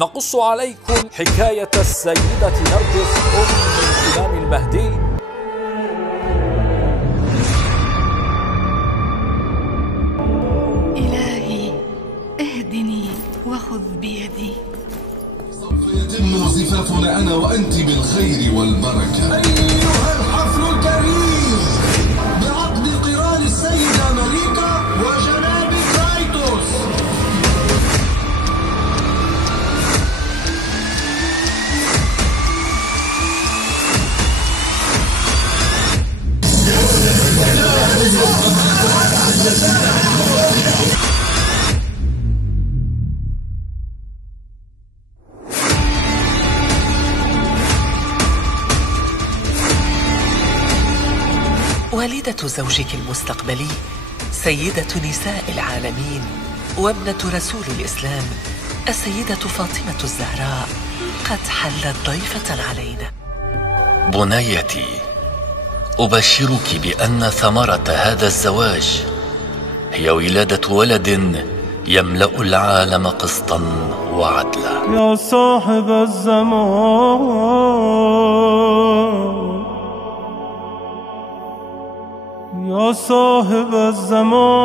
نقص عليكم حكاية السيدة نرجس أم الإمام المهدي. إلهي اهدني وخذ بيدي. سوف يتم زفافنا أنا وأنت بالخير والبركة. أيها الحفل الكريم بعقد قران السيدة مليكة وجناب كرايتوس. والدة زوجك المستقبلي سيدة نساء العالمين وابنة رسول الإسلام السيدة فاطمة الزهراء قد حلت ضيفة علينا. بنيتي، أبشرك بأن ثمرة هذا الزواج هي ولادة ولد يملأ العالم قسطا وعدلا. يا صاحب الزمان، يا صاحب الزمان،